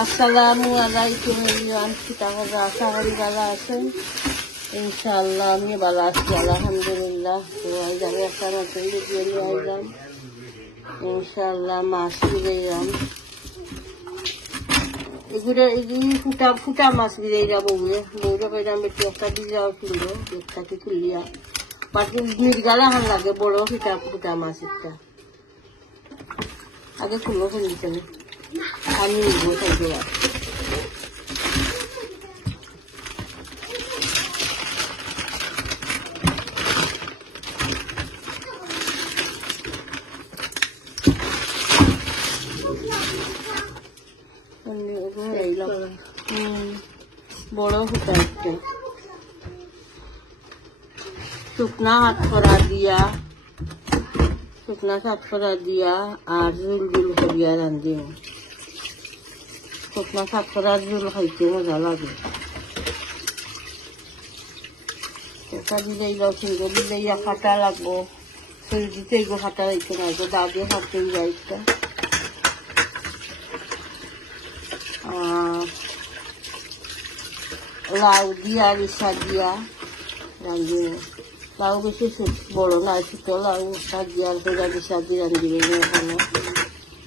Assalamualaikum warahmatullahi wabarakatuh. Sahari bala aছেন ইনশাআল্লাহ আমি ভালো আছি আলহামদুলিল্লাহ তো আজ আমি একটা নতুন ভিডিও নিয়ে আসলাম ইনশাআল্লাহ মাছ দিলাম এগুলো ফুটা ফুটা মাছ দিলা বউয়ে কইরাম বেটি একটা দিলাও ছিল একটাকে তুলিয়া বাকি নির্গালা হান লাগে বড় ফুটা ফুটা মাছ একটা আগে খুলো ফেলতে আমি নিবো খাইতে বড় ফুটা একটা শুকনা হাত করা দিয়া আর জুল জুল করিয়া রান্ধি শুকনা হাত করা জুল খাইতে মজা লাগে এটা দিলে লসিংহ দিলে খাটা লাগবো শরীর দিতে এগো খাটা লাগছে না এগো দা দিয়ে খাটতেই যায় লাউ দিয়া রিসা দিয়া রান্ধি লাউ বেশি বড় না ছোট লাউ দিয়া রিসা দিয়ে রান্ধি এখানে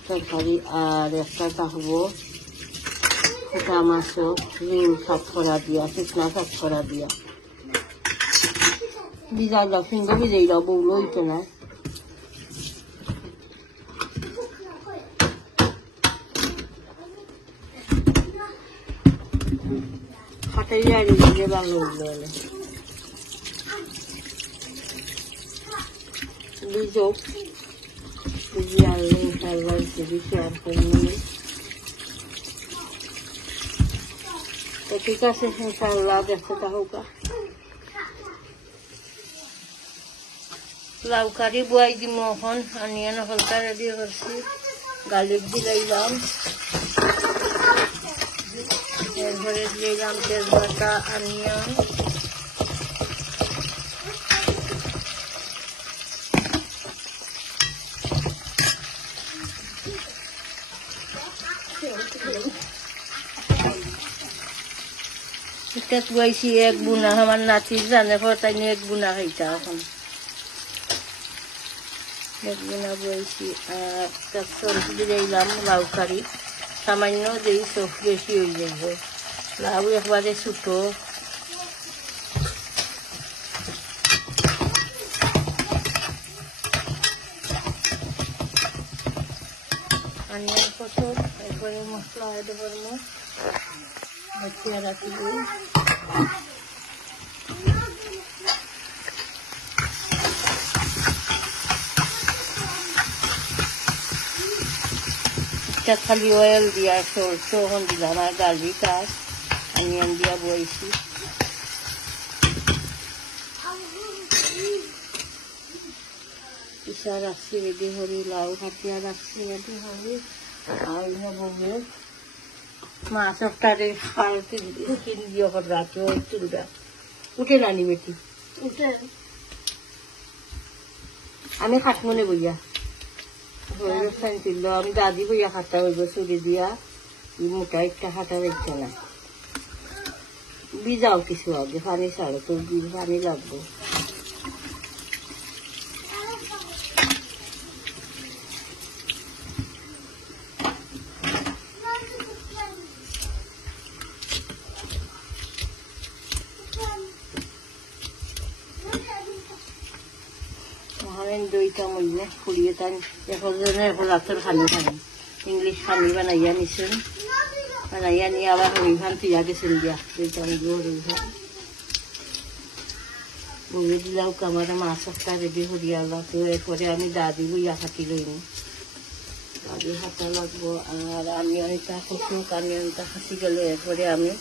তরকারি আর একটা থাকবো ফুটা মাছও রিম সাতকরা দিয়া শুকনা সাতকরা দিয়া ভিজাইল সিংহ ভিজাইল বউল হইতো না খাটাই ভালো বলে বিজোক বুঝিয়ে আনলে ইনশাআল্লাহ শেয়ার করবো তো ঠিক আছে ইনশাআল্লাহ দেখতে থাকুক লাউ কারি বুয়াই দিম এখন আনিয়ান হালকা রেডি করছি গালিক দিলাইলাম এরপরে দিলাম তেজপাতা আনিয়ান বইছি এক বুনা আমার নাতি জানে তাই এক বুনা খাইতা এখন এক বুনা বইছি আর সবজি দিলাম লাউ কারি সামান্য দিই সব বেশি হয়ে যাবে লাউ একবারে ছোটো আনিয়ান কচুর এরপরে মশলা এড করবো বাচ্চা রাখি দিই খালি অয়েল দিয়া সরষে এখন দিলাম আর গার্লিক আর অনিয়ন দিয়া বইছি পিসা রাখছি রেডি হরি লাউ কাটিয়া রাখছি রেডি হরি আর বউয়ে মাছ একটারে পালতে কিনে দিয়ে রাখি ওই চুলটা উঠে নানি বেটি উঠে আমি খাটমনে বইয়া আমি দাদি বইয়া খাটা হইব চুরি দিয়া মোটা একটা খাটা দেখছে না বিজাও কিছু আগে পানি ছাড়ো তোর পানি লাগবো দইটা মধ্যে ফুরিয়ে তান এখন রাতের খানি খানি ইংলিশ খানি বানাইয়া নিছেন বানাইয়া নিয়ে আবার হরি খান তুইয়া গেছেন দিয়া দইটা মধ্যে হরি খান বউয়ে দিলাম আমার মাছ একটা রেডি হরিয়া তো এরপরে আমি দাদি বইয়া খাটি লইনি দাদি হাতা লাগবো আর আমি অনেকটা খুশুক আমি অনেকটা খাসি গেলে এরপরে আমি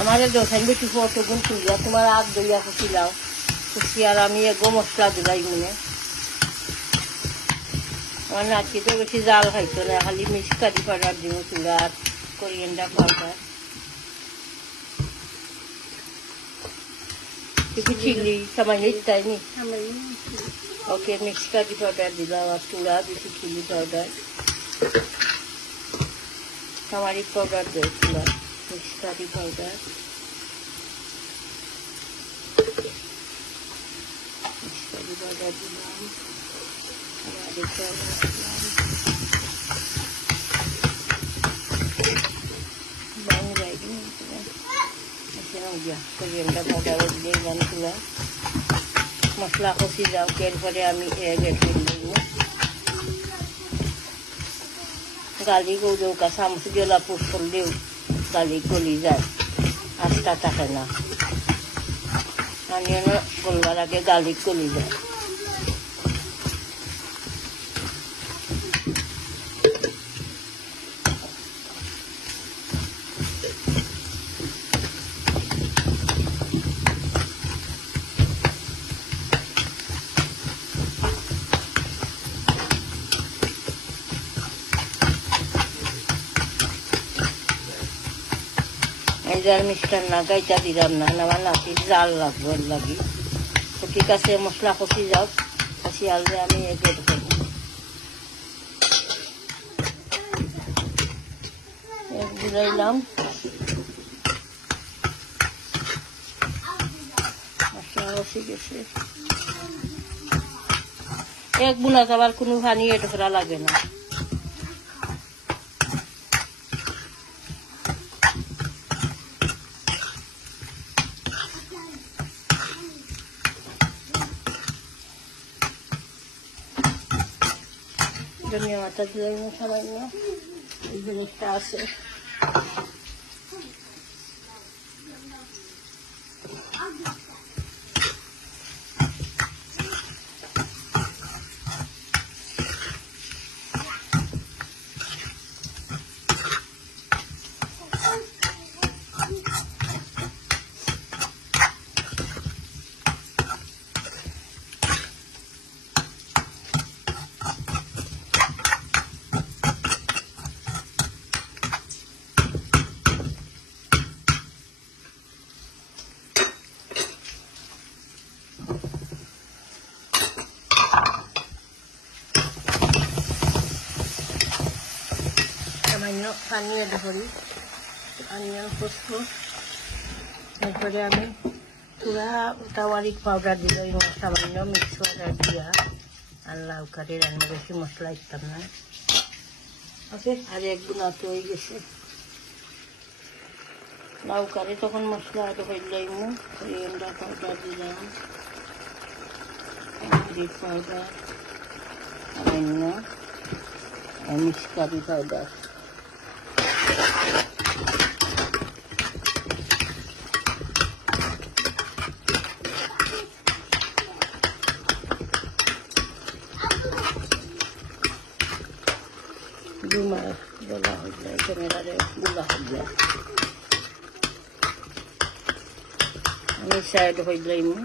আমার দোকান বেশি ফটোগুন তুলিয়া তোমার আগ দইয়া খুশিলাও খুশি আর আমি এগো মশলা দিলাই মনে আমার নাচি তো বেশি জাল খাইতো না খালি মিক্স কারি পাউডার দিব চুড়া আর কোরিয়েন্ডার পাউডার চিলি সামান্য তাই নি ওকে মিক্স কারি পাউডার দিলাম আর চূড়া দিচ্ছি চিলি পাউডার টামারিক পাউডার দিয়েছিলাম mix curry powder mix curry powder দিলাম কোরিয়ান্ডার পাউডারও দিয়ে দিলাম চুলা মশলা কষি যাও এরপরে আমি এগ এড করে দেব গার্লিক দেও চামচ দিয়ে পুষ করলেও গার্লিক গলি যায় আস্তা থাকে না অনিয়ন গলবার আগে গার্লিক গলি যায় যার মিষ্টার না গাইটা দিলাম না আমার নাতির জাল লাগবে এর লাগি তো ঠিক আছে মশলা কষি যাও কষি আললে আমি এগের করবো এক দিলাম মশলা কষি গেছে এক বুনা যাবার কোনো পানি এড করা লাগে না ধনিয়া পাতা দিলাম সামান্য একটা আছে পানি এড করি অনিয়ন ফুসফুস এরপরে আমি পুরা টাওয়ারিক পাউডার দিল সামান্য মিক্স পাউডার দিয়া আর লাউ কারি রান্না বেশি মশলা দিতাম না ওকে আর এক গুণা তো হয়ে গেছে লাউ কারি তখন মশলা এড করলাম কোরিয়ান্ডার পাউডার দিলাম হলুদ পাউডার সামান্য mix curry powder Dumar, bola ho gaya, camera bola ho gaya. Ini side ho gaya mo.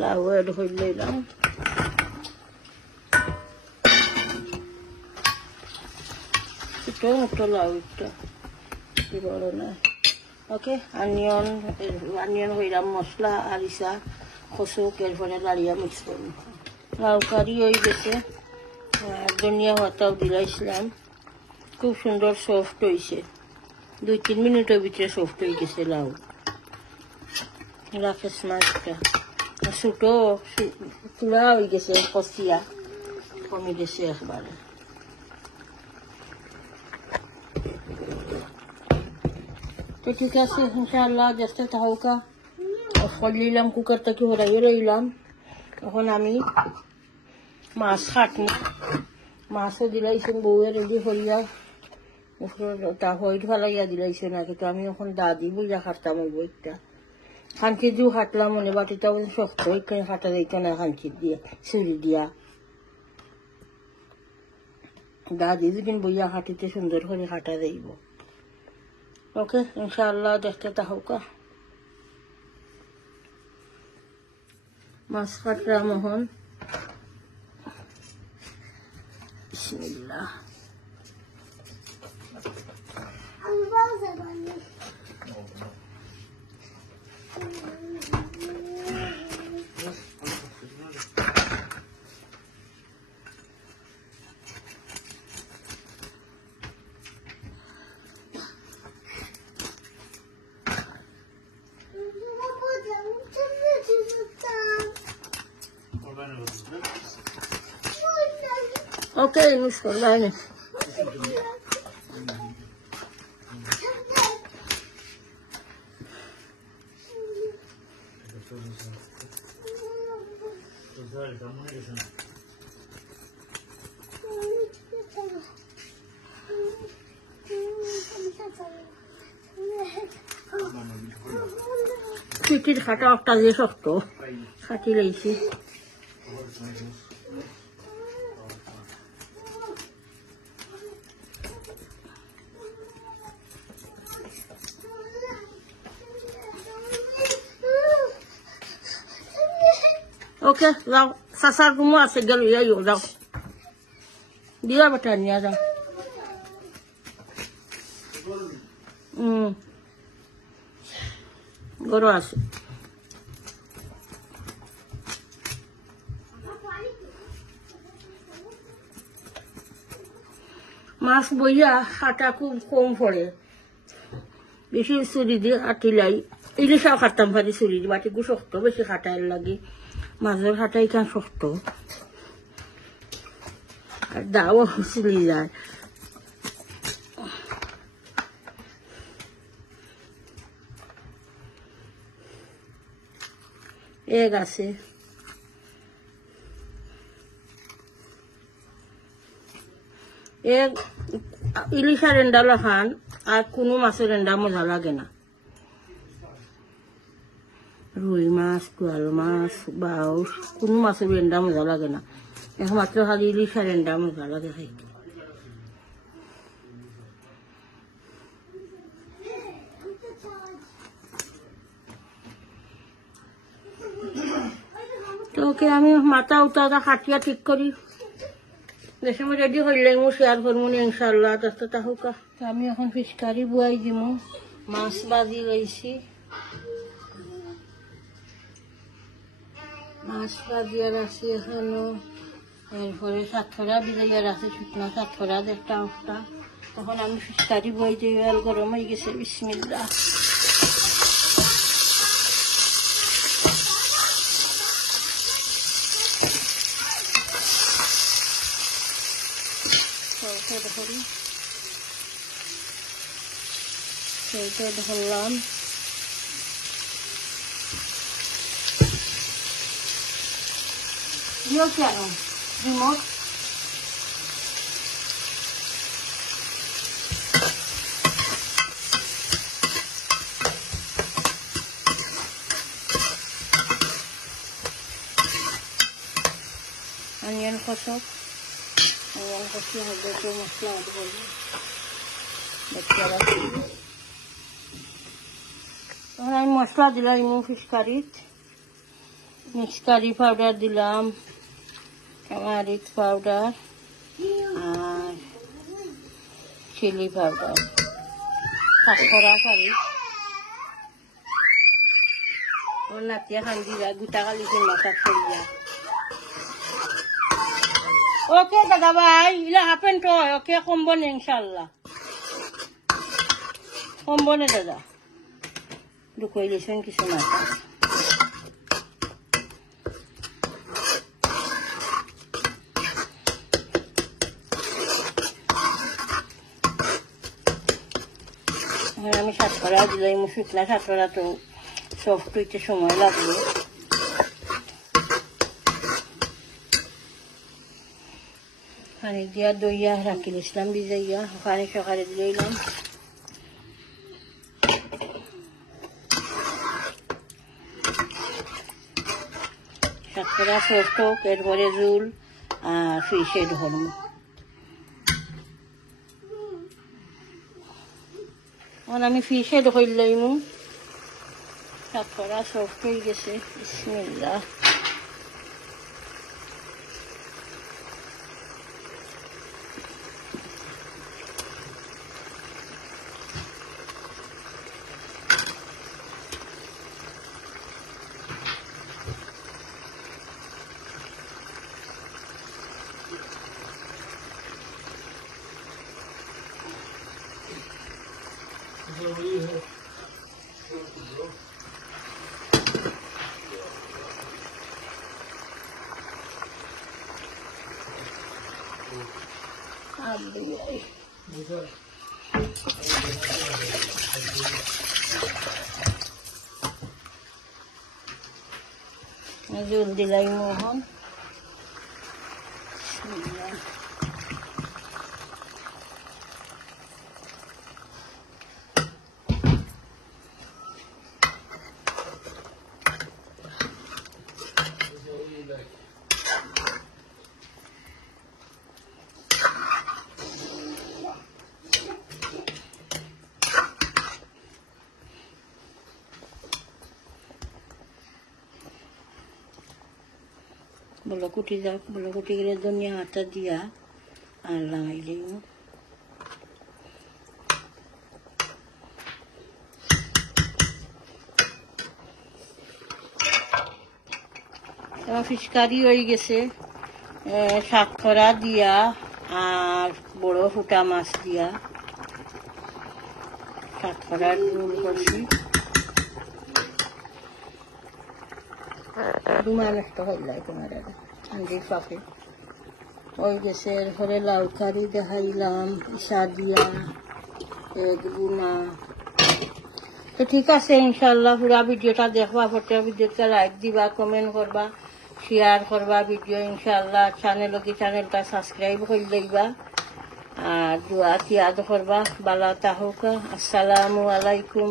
Lawa ada hoi lang. Ito lawa ito. Siguro na. Okay, onion হইলাম মশলা আরিসা খসুক এরপরে লাড়িয়া মিক্স করব লাউ কারি হয়ে গেছে ধনিয়া পাতাও দিলাইছিলাম খুব সুন্দর সফট হয়েছে 2-3 মিনিটের ভিতরে সফট হয়ে গেছে লাউ রাখেস মাছটা ছোটো চূড়া হয়ে গেছে কষিয়া কমে গেছে একবারে তো ঠিক আছে ইনশাআল্লাহ দেখতে থাকা অফল নিলাম কুকারটা কি হরাইয়ে রইলাম এখন আমি মাছ কাটনি মাছও দিলাইছেন বউয়ে রেডি করিয়া তা হইট ফেলাইয়া দিলাইছেন আগে তো আমি এখন দাদি বুঝা কাটতাম ওই বইটা খানচি দিও কাটলাম মনে বাটিটা শক্ত ওইখানে কাটা দিত না খানচি দিয়া ছুরি দিয়া দাদি যেদিন বইয়া কাটিতে সুন্দর করে কাটা দেব ওকে ইনশাআল্লাহ দেখতে থাকুকা মাছ কাটরা মোহন বিসমিল্লাহ ওকে মুশকিল নাই চিঠির খাটা একটা দিয়ে শক্ত খাটি লইছি ওকে যাও সাসার রুমও আছে গেল যাইও যাও দিয়া বেটা নিয়ে যাও গরু আছে মাছ বইয়া খাটা খুব কম পড়ে বেশি চুরি দিয়ে আটিলাই ইলিশাও খাটতাম পারি চুরি দিয়ে বাটিগু শক্ত বেশি খাটাইর লাগে মাছের খাটাই কান শক্ত আর দাও চুলি যায় এগ আছে এগ ইলিশার এন্ডালো খান আর কোনো মাছের এন্ডা মজা লাগে না রুই মাছ কোয়াল মাছ বাউস কোনো মাছের এন্ডা মজা লাগে না একমাত্র খালি ইলিশার এন্ডা মজা লাগে খাইতে তো ওকে আমি মাথা উঠা খাটিয়া ঠিক করি দেশে আমি রেডি হইলে মু শেয়ার করবো ইনশাল্লাহ দশটা তাহুকা আমি এখন ফিশকারি বুয়াই দিমু মাছ বাজি লইছি মাছ বাজিয়ার আছে এখানো এরপরে সাতফরা বিজাইয়ার আছে শুকনো সাতফরা একটা অফটা তখন আমি ফিশকারি বুয়াই দিই গরম হয়ে গেছে বিসমিল্লাহ সেইটা ধরলাম কেন রিমোট অনিয়ন কষক অনিয়ন কষিয়ে হবে তো মশলা অ্যাড করবো দেখতে পাচ্ছি তখন আমি মশলা দিলাম ফিশ কারিত মিক্স কারি পাউডার দিলাম টার্মারিক পাউডার আর চিলি পাউডার সাতকরা কারি ওর নাতিয়া খান দিবা গোটা কালিছে মাথা ফেলিয়া ওকে দাদা ভাই ইলা হাফেন তো ওকে কমবো না ইনশাল্লাহ কমবো না দাদা ঢুকাই দিয়েছেন কিছু মাথা আমি সাতকরা দিলাম শুকনা সাতকরা তো সফট হইতে সময় লাগবে পানি দিয়া দইয়া রাখি দিয়েছিলাম ভিজাইয়া ওখানে সকালে দিলাম সাতকরা সফট হোক এরপরে জুল আর ফিশে ধরবো এখন আমি ফিশে ঢুকাই লইমু শাক করা সফট হয়ে গেছে বিসমিল্লাহ জল দিলাই মোহন বলকুটি যাক বলকুটি গেলে ধনিয়া আটা দিয়া আর লাগাই দিই ফিশকারি হয়ে গেছে শাকখরা দিয়া আর বড় ফুটা মাছ দিয়া শাকখরার রোল করছি রুমাল একটা হইলাই তোমার আন্দির পাপে ওই গেছে এরপরে লাউ কারি দেখাইলাম ইসা দিয়া এক গুনা তো ঠিক আছে ইনশাল্লাহ পুরা ভিডিওটা দেখবা ফটো ভিডিওটা লাইক দিবা কমেন্ট করবা শেয়ার করবা ভিডিও ইনশাল্লাহ চ্যানেলটা সাবস্ক্রাইব করে লইবা আর দোয়া তিয়াদ করবা বালা তাহুকা আসসালামু আলাইকুম